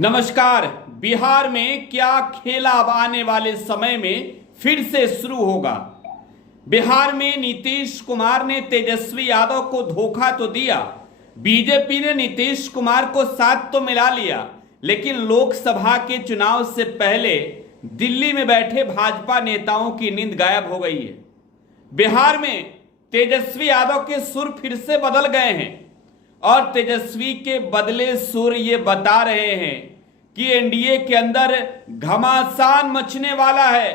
नमस्कार। बिहार में क्या खेला अब आने वाले समय में फिर से शुरू होगा। बिहार में नीतीश कुमार ने तेजस्वी यादव को धोखा तो दिया, बीजेपी ने नीतीश कुमार को साथ तो मिला लिया, लेकिन लोकसभा के चुनाव से पहले दिल्ली में बैठे भाजपा नेताओं की नींद गायब हो गई है। बिहार में तेजस्वी यादव के सुर फिर से बदल गए हैं और तेजस्वी के बदले सुर ये बता रहे हैं कि एनडीए के अंदर घमासान मचने वाला है।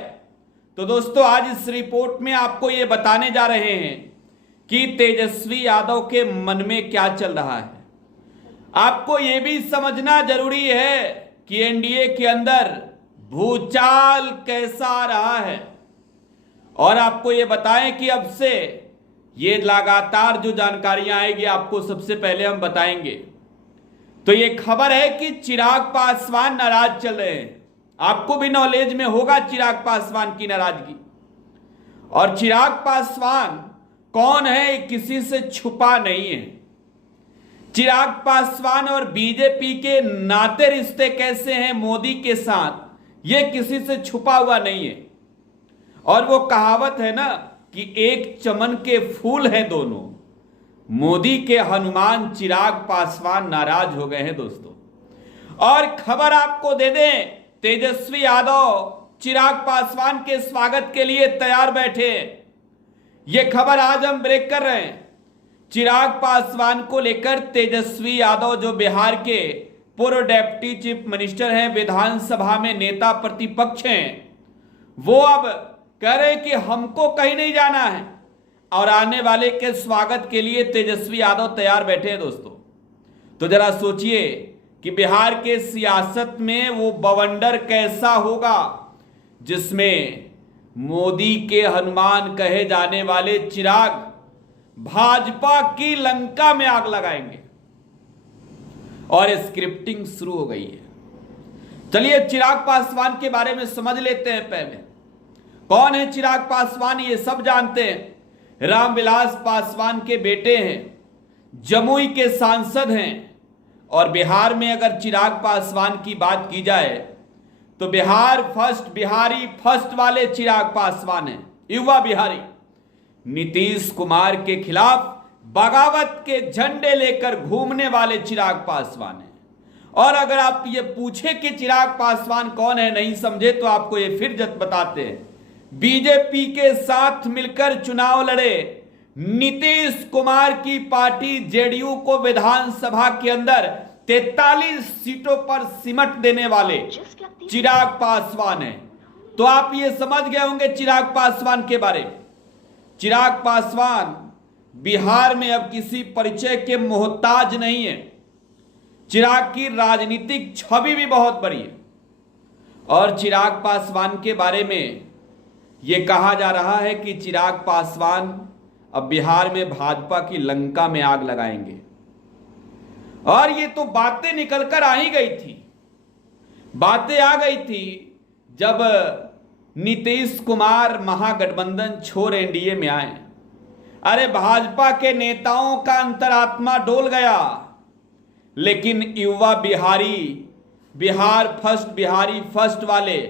तो दोस्तों, आज इस रिपोर्ट में आपको ये बताने जा रहे हैं कि तेजस्वी यादव के मन में क्या चल रहा है। आपको ये भी समझना जरूरी है कि एनडीए के अंदर भूचाल कैसा रहा है, और आपको ये बताएं कि अब से ये लगातार जो जानकारियां आएगी आपको सबसे पहले हम बताएंगे। तो ये खबर है कि चिराग पासवान नाराज चल रहे हैं। आपको भी नॉलेज में होगा चिराग पासवान की नाराजगी। और चिराग पासवान कौन है, किसी से छुपा नहीं है। चिराग पासवान और बीजेपी के नाते रिश्ते कैसे हैं मोदी के साथ, ये किसी से छुपा हुआ नहीं है। और वो कहावत है ना कि एक चमन के फूल हैं दोनों, मोदी के हनुमान चिराग पासवान नाराज हो गए हैं दोस्तों। और खबर आपको दे दें, तेजस्वी यादव चिराग पासवान के स्वागत के लिए तैयार बैठे। ये खबर आज हम ब्रेक कर रहे हैं। चिराग पासवान को लेकर तेजस्वी यादव, जो बिहार के पूर्व डिप्टी चीफ मिनिस्टर हैं, विधानसभा में नेता प्रतिपक्ष हैं, वो अब कह रहे कि हमको कहीं नहीं जाना है और आने वाले के स्वागत के लिए तेजस्वी यादव तैयार बैठे हैं दोस्तों। तो जरा सोचिए कि बिहार के सियासत में वो बवंडर कैसा होगा जिसमें मोदी के हनुमान कहे जाने वाले चिराग भाजपा की लंका में आग लगाएंगे। और स्क्रिप्टिंग शुरू हो गई है। चलिए चिराग पासवान के बारे में समझ लेते हैं। पहले कौन है चिराग पासवान, ये सब जानते हैं। रामविलास पासवान के बेटे हैं, जमुई के सांसद हैं। और बिहार में अगर चिराग पासवान की बात की जाए तो बिहार फर्स्ट, बिहारी फर्स्ट वाले चिराग पासवान हैं, युवा बिहारी। नीतीश कुमार के खिलाफ बगावत के झंडे लेकर घूमने वाले चिराग पासवान हैं। और अगर आप ये पूछे कि चिराग पासवान कौन है, नहीं समझे, तो आपको ये फिर जत बताते हैं। बीजेपी के साथ मिलकर चुनाव लड़े नीतीश कुमार की पार्टी जेडीयू को विधानसभा के अंदर 43 सीटों पर सिमट देने वाले चिराग पासवान हैं। तो आप ये समझ गए होंगे चिराग पासवान के बारे में। चिराग पासवान बिहार में अब किसी परिचय के मोहताज नहीं है। चिराग की राजनीतिक छवि भी बहुत बड़ी है। और चिराग पासवान के बारे में यह कहा जा रहा है कि चिराग पासवान अब बिहार में भाजपा की लंका में आग लगाएंगे। और ये तो बातें निकलकर आ ही गई थी। बातें आ गई थी जब नीतीश कुमार महागठबंधन छोड़ एनडीए में आए। अरे भाजपा के नेताओं का अंतरात्मा डोल गया। लेकिन युवा बिहारी, बिहार फर्स्ट, बिहारी फर्स्ट वाले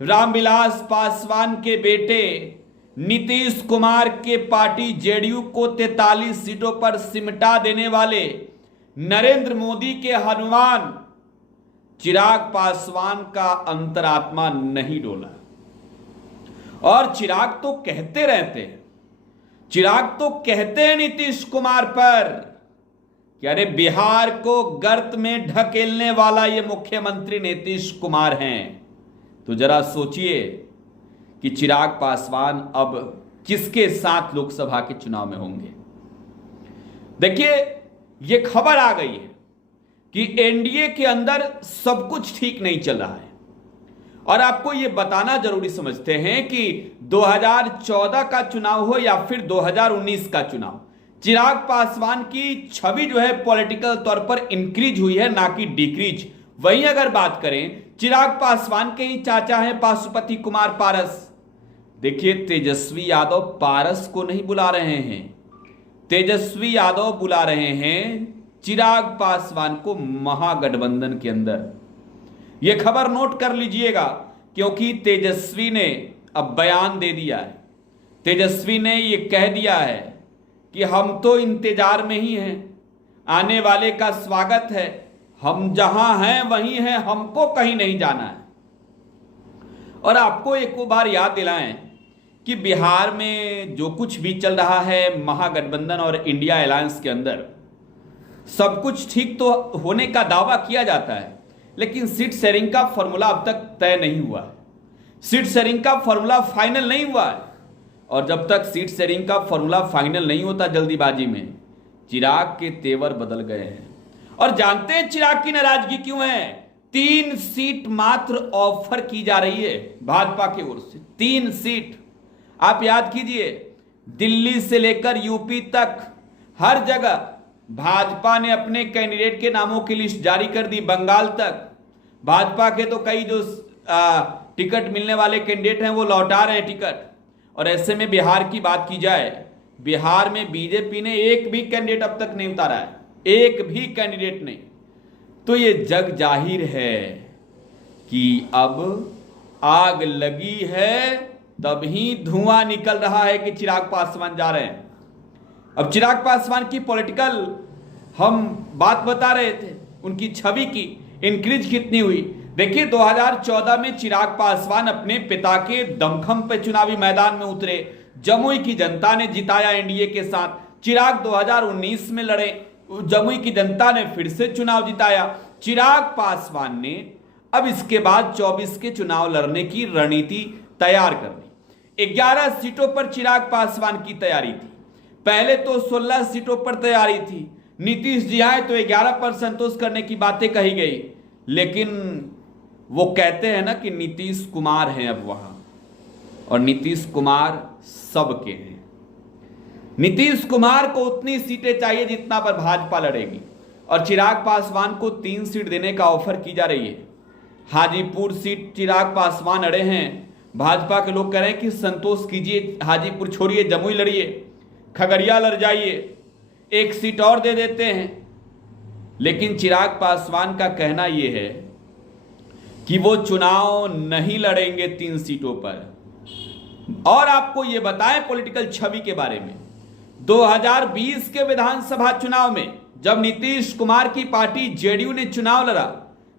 रामविलास पासवान के बेटे नीतीश कुमार के पार्टी जेडीयू को 43 सीटों पर सिमटा देने वाले नरेंद्र मोदी के हनुमान चिराग पासवान का अंतरात्मा नहीं डोला। और चिराग तो कहते रहते हैं, चिराग तो कहते हैं नीतीश कुमार पर कि अरे बिहार को गर्त में ढकेलने वाला ये मुख्यमंत्री नीतीश कुमार हैं। तो जरा सोचिए कि चिराग पासवान अब किसके साथ लोकसभा के चुनाव में होंगे। देखिए, ये खबर आ गई है कि एनडीए के अंदर सब कुछ ठीक नहीं चल रहा है। और आपको ये बताना जरूरी समझते हैं कि 2014 का चुनाव हो या फिर 2019 का चुनाव, चिराग पासवान की छवि जो है पॉलिटिकल तौर पर इंक्रीज हुई है, ना कि डिक्रीज। वहीं अगर बात करें, चिराग पासवान के ही चाचा हैं पाशुपति कुमार पारस। देखिए, तेजस्वी यादव पारस को नहीं बुला रहे हैं, तेजस्वी यादव बुला रहे हैं चिराग पासवान को महागठबंधन के अंदर। यह खबर नोट कर लीजिएगा, क्योंकि तेजस्वी ने अब बयान दे दिया है। तेजस्वी ने यह कह दिया है कि हम तो इंतजार में ही हैं, आने वाले का स्वागत है, हम जहां हैं वहीं हैं, हमको कहीं नहीं जाना है। और आपको एक बार याद दिलाएं कि बिहार में जो कुछ भी चल रहा है महागठबंधन और इंडिया अलायंस के अंदर, सब कुछ ठीक तो होने का दावा किया जाता है, लेकिन सीट शेयरिंग का फॉर्मूला अब तक तय नहीं हुआ है। सीट शेयरिंग का फॉर्मूला फाइनल नहीं हुआ है, और जब तक सीट शेयरिंग का फॉर्मूला फाइनल नहीं होता, जल्दीबाजी में चिराग के तेवर बदल गए हैं। और जानते हैं चिराग की नाराजगी क्यों है? 3 सीट मात्र ऑफर की जा रही है भाजपा की ओर से। 3 सीट, आप याद कीजिए, दिल्ली से लेकर यूपी तक हर जगह भाजपा ने अपने कैंडिडेट के नामों की लिस्ट जारी कर दी। बंगाल तक भाजपा के तो कई जो टिकट मिलने वाले कैंडिडेट हैं वो लौटा रहे हैं टिकट। और ऐसे में बिहार की बात की जाए, बिहार में बीजेपी ने एक भी कैंडिडेट अब तक नहीं उतारा है, एक भी कैंडिडेट नहीं। तो ये जग जाहिर है कि अब आग लगी है, तभी धुआं निकल रहा है कि चिराग पासवान जा रहे हैं। अब चिराग पासवान की पॉलिटिकल हम बात बता रहे थे, उनकी छवि की इंक्रीज कितनी हुई। देखिए 2014 में चिराग पासवान अपने पिता के दमखम पे चुनावी मैदान में उतरे, जमुई की जनता ने जिताया एनडीए के साथ। चिराग 2019 में लड़े, जमुई की जनता ने फिर से चुनाव जिताया। चिराग पासवान ने अब इसके बाद 24 के चुनाव लड़ने की रणनीति तैयार कर ली। 11 सीटों पर चिराग पासवान की तैयारी थी, पहले तो 16 सीटों पर तैयारी थी। नीतीश जी आए तो 11 पर संतोष करने की बातें कही गई, लेकिन वो कहते हैं ना कि नीतीश कुमार हैं अब वहां, और नीतीश कुमार सबके हैं। नीतीश कुमार को उतनी सीटें चाहिए जितना पर भाजपा लड़ेगी, और चिराग पासवान को 3 सीट देने का ऑफर की जा रही है। हाजीपुर सीट चिराग पासवान अड़े हैं, भाजपा के लोग कह रहे हैं कि संतोष कीजिए, हाजीपुर छोड़िए, जमुई लड़िए, खगड़िया लड़ जाइए, 1 सीट और दे देते हैं। लेकिन चिराग पासवान का कहना यह है कि वो चुनाव नहीं लड़ेंगे 3 सीटों पर। और आपको यह बताएं पॉलिटिकल छवि के बारे में, 2020 के विधानसभा चुनाव में जब नीतीश कुमार की पार्टी जेडीयू ने चुनाव लड़ा,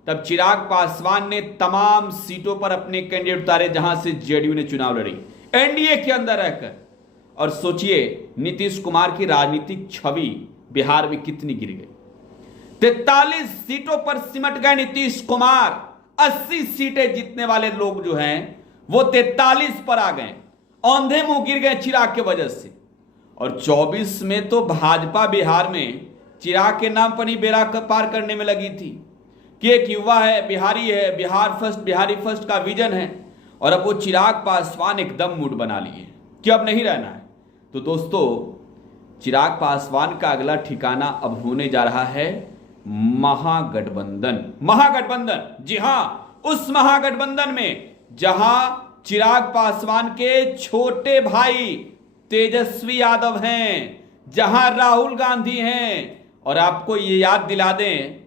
तब चिराग पासवान ने तमाम सीटों पर अपने कैंडिडेट उतारे जहां से जेडीयू ने चुनाव लड़ी, एनडीए के अंदर रहकर। और सोचिए नीतीश कुमार की राजनीतिक छवि बिहार में कितनी गिर गई। 43 सीटों पर सिमट गए नीतीश कुमार। 80 सीटें जीतने वाले लोग जो हैं वो 43 पर आ गए, औंधे मुंह गिर गए चिराग के वजह से। और 24 में तो भाजपा बिहार में चिराग के नाम पर ही बेड़ा पार करने में लगी थी कि एक युवा है, बिहारी है, बिहार फर्स्ट, बिहारी फर्स्ट का विजन है। और अब वो चिराग पासवान एकदम मूड बना लिए कि अब नहीं रहना है। तो दोस्तों, चिराग पासवान का अगला ठिकाना अब होने जा रहा है महागठबंधन। महागठबंधन, जी हां, उस महागठबंधन में जहां चिराग पासवान के छोटे भाई तेजस्वी यादव हैं, जहां राहुल गांधी हैं। और आपको ये याद दिला दें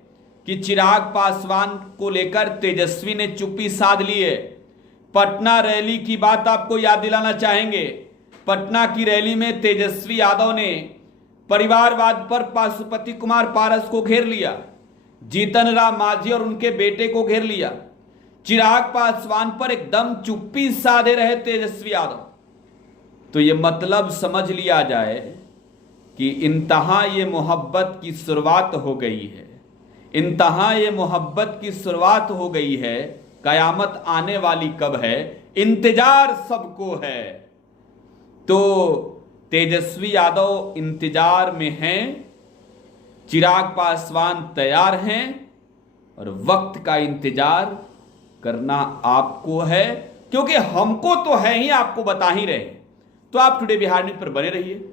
कि चिराग पासवान को लेकर तेजस्वी ने चुप्पी साध ली है। पटना रैली की बात आपको याद दिलाना चाहेंगे। पटना की रैली में तेजस्वी यादव ने परिवारवाद पर पशुपति कुमार पारस को घेर लिया, जीतन राम मांझी और उनके बेटे को घेर लिया। चिराग पासवान पर एकदम चुप्पी साधे रहे तेजस्वी यादव। तो ये मतलब समझ लिया जाए कि इंतहा ये मोहब्बत की शुरुआत हो गई है, इंतहा ये मोहब्बत की शुरुआत हो गई है। कयामत आने वाली कब है, इंतजार सबको है। तो तेजस्वी यादव इंतजार में हैं, चिराग पासवान तैयार हैं, और वक्त का इंतजार करना आपको है, क्योंकि हमको तो है ही, आपको बता ही रहे। तो आप टुडे बिहार न्यूज पर बने रहिए।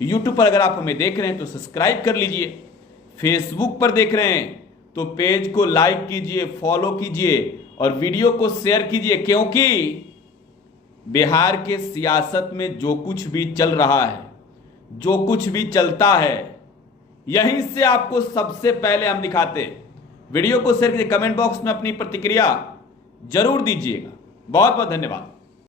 यूट्यूब पर अगर आप हमें देख रहे हैं तो सब्सक्राइब कर लीजिए, फेसबुक पर देख रहे हैं तो पेज को लाइक कीजिए, फॉलो कीजिए और वीडियो को शेयर कीजिए, क्योंकि बिहार के सियासत में जो कुछ भी चल रहा है, जो कुछ भी चलता है, यहीं से आपको सबसे पहले हम दिखाते हैं। वीडियो को शेयर कीजिए, कमेंट बॉक्स में अपनी प्रतिक्रिया जरूर दीजिएगा। बहुत बहुत धन्यवाद।